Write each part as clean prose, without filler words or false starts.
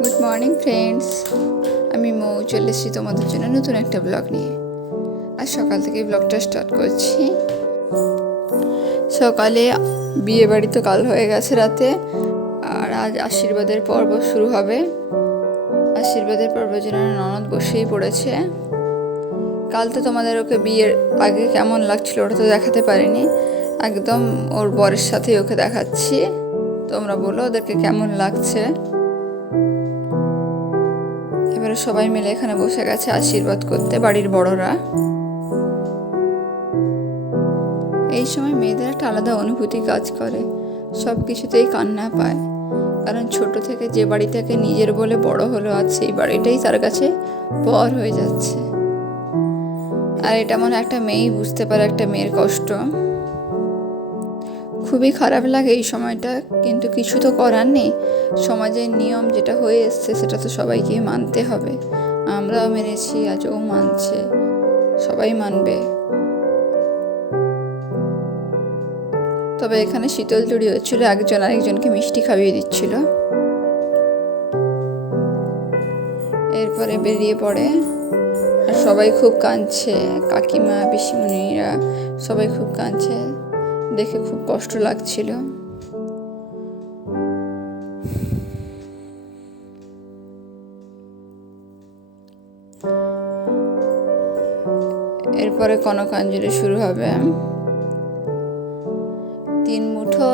Good morning friends, আমি মৌ চলে এসেছি তোমাদের জন্য নতুন একটা ব্লগ নিয়ে। আজ সকাল থেকে ব্লগটা স্টার্ট করছি। সকালে বিয়ে বাড়ি তো কাল হয়ে গেছে রাতে, আর আজ আশীর্বাদের পর্ব শুরু হবে। আশীর্বাদের পর্বের জন্য ননদ বসেই পড়েছে। কাল তো তোমাদের ওকে বিয়ের আগে কেমন লাগছিল ওটা তো দেখাতে পারিনি, একদম ওর বরের সাথে ওকে দেখাচ্ছি। তোমরা বলো ওদেরকে কেমন লাগছে। এবারে সবাই মিলে এখানে বসে গেছে আশীর্বাদ করতে, বাড়ির বড়রা। এই সময় মেয়েদের একটা আলাদা অনুভূতি কাজ করে, সব কিছুতেই কান্না পায়। কারণ ছোট থেকে যে বাড়িটাকে নিজের বলে বড় হলো, আজ সেই বাড়িটাই তার কাছে পর হয়ে যাচ্ছে। আর এটা মনে একটা মেয়েই বুঝতে পারে একটা মেয়ের কষ্ট। খুবই খারাপ লাগে এই সময়টা, কিন্তু কিছু তো করার নেই। সমাজের নিয়ম যেটা হয়ে এসছে সেটা তো সবাইকে মানতে হবে। আমরাও মেনেছি, আজও মানছে, সবাই মানবে। তবে এখানে শীতল জুড়ি হচ্ছিল, একজন আরেকজনকে মিষ্টি খাইয়ে দিচ্ছিল। এরপরে বেরিয়ে পড়ে, আর সবাই খুব কাঁদছে, কাকিমা পিসিমণিরা সবাই খুব কাঁদছে, দেখে খুব কষ্ট লাগছিল। এরপরে কনকাঞ্জলি শুরু হবে। 3 মুঠো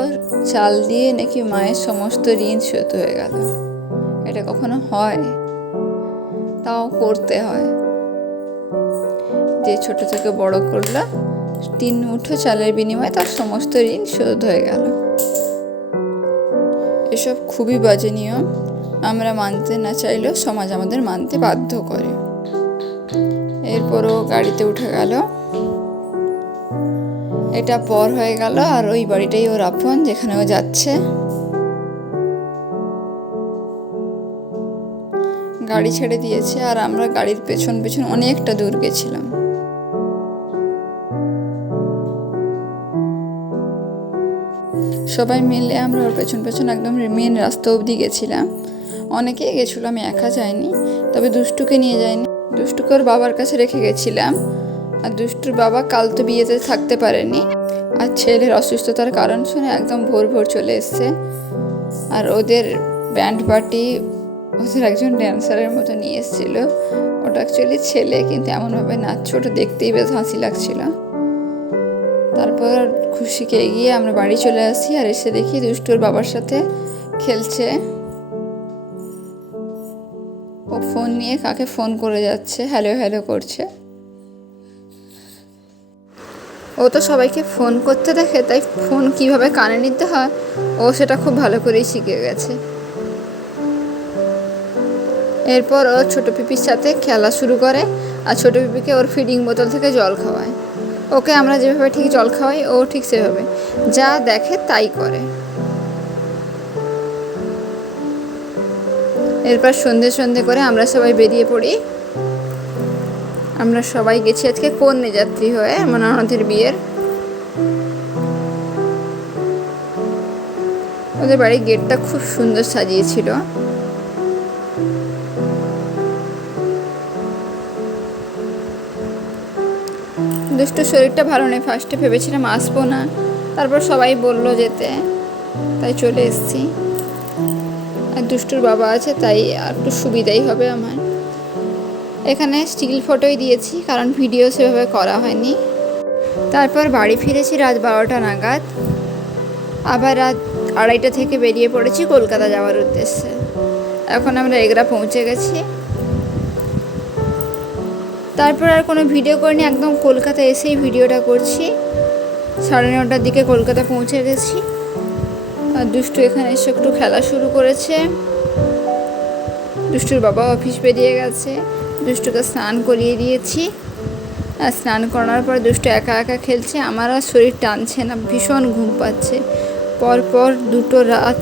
চাল দিয়ে নাকি মায়ের সমস্ত ঋণ শোধ হয়ে গেল। এটা কখনো হয়? তাও করতে হয়। যে ছোট থেকে বড় করলো, 3 মুঠো চালের বিনিময়ে তার সমস্ত ঋণ শোধ হয়ে গেল। এসব খুবই বাজে নিয়ম। আমরা মানতে না চাইলেও সমাজ আমাদের মানতে বাধ্য করে। এরপরও গাড়িতে উঠে গেল। এটা পর হয়ে গেল, আর ওই বাড়িটাই ওর আপন, যেখানে ও যাচ্ছে। গাড়ি ছেড়ে দিয়েছে, আর আমরা গাড়ির পেছন পেছন অনেকটা দূর গেছিলাম। সবাই মিলে আমরা ওর পেছন পেছন একদম মেন রাস্তা অবধি গেছিলাম। অনেকেই গেছিলো, আমি একা যাইনি। তবে দুষ্টুকে নিয়ে যাইনি, দুষ্টুকে ওর বাবার কাছে রেখে গেছিলাম। আর দুষ্টুর বাবা কাল তো বিয়েতে থাকতে পারেনি, আর ছেলের অসুস্থতার কারণ শুনে একদম ভোর ভোর চলে এসছে। আর ওদের ব্যান্ড পার্টি ওদের একজন ড্যান্সারের মতো নিয়ে এসেছিল। ওটা অ্যাকচুয়ালি ছেলে, কিন্তু এমনভাবে নাচছে, ওটা দেখতেই বেশ হাসি লাগছিল। তারপর খুশিকে এগিয়ে আমরা বাড়ি চলে আসি, আর এসে দেখি দুষ্টুর বাবার সাথে খেলছে। ও ফোন নিয়ে কাকে ফোন করে যাচ্ছে, হ্যালো হ্যালো করছে। ও তো সবাইকে ফোন করতে দেখে, তাই ফোন কিভাবে কানে নিতে হয় ও সেটা খুব ভালো করেই শিখে গেছে। এরপর ও ছোট পিপির সাথে খেলা শুরু করে, আর ছোট পিপিকে ওর ফিডিং বোতল থেকে জল খাওয়ায়। ওকে আমরা যেভাবে ঠিক জল খাওয়াই, ও ঠিক সেভাবে যা দেখে তাই করে। এরপর সন্ধে সন্ধে করে আমরা সবাই বেরিয়ে পড়ি। আমরা সবাই গেছি আজকে কন্যা যাত্রী হয়ে, আমার ননদের বিয়ের। ওদের বাড়ির গেটটা খুব সুন্দর সাজিয়েছিল। দুষ্টুর শরীরটা ভালো নেই, ফার্স্টে ভেবেছিলাম আসবো না, তারপর সবাই বললো যেতে, তাই চলে এসেছি। আর দুষ্টুর বাবা আছে, তাই আর একটু সুবিধাই হবে আমার। এখানে স্টিল ফটোই দিয়েছি, কারণ ভিডিও সেভাবে করা হয়নি। তারপর বাড়ি ফিরেছি রাত 12টা নাগাদ। আবার রাত 2:30 থেকে বেরিয়ে পড়েছি কলকাতা যাওয়ার উদ্দেশ্যে। এখন আমরা এগরা পৌঁছে গেছি। তারপর আর কোনো ভিডিও করিনি, একদম কলকাতা এসেই ভিডিওটা করছি। 9:30টার দিকে কলকাতা পৌঁছে গেছি। আর দুষ্টু এখানে এসে একটু খেলা শুরু করেছে। দুষ্টুর বাবা অফিস বেরিয়ে গেছে। দুষ্টুকে স্নান করিয়ে দিয়েছি, আর স্নান করানোর পর দুষ্টু একা একা খেলছে। আমার আর শরীর টানছে না, ভীষণ ঘুম পাচ্ছে। পরপর 2টো রাত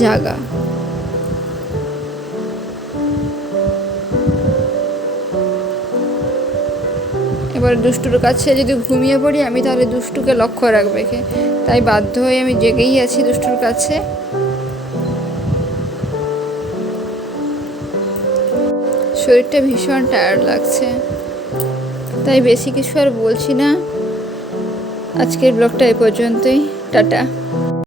জাগা। এবার দুষ্টুর কাছে যদি ঘুমিয়ে পড়ি আমি, তাহলে দুষ্টুকে লক্ষ্য রাখবে কে, তাই বাধ্য হয়ে আমি জেগেই আছি দুষ্টুর কাছে। শরীরটা ভীষণ টায়ার্ড লাগছে, তাই বেশি কিছু আর বলছি না। আজকের ব্লগটা এ পর্যন্তই। টাটা।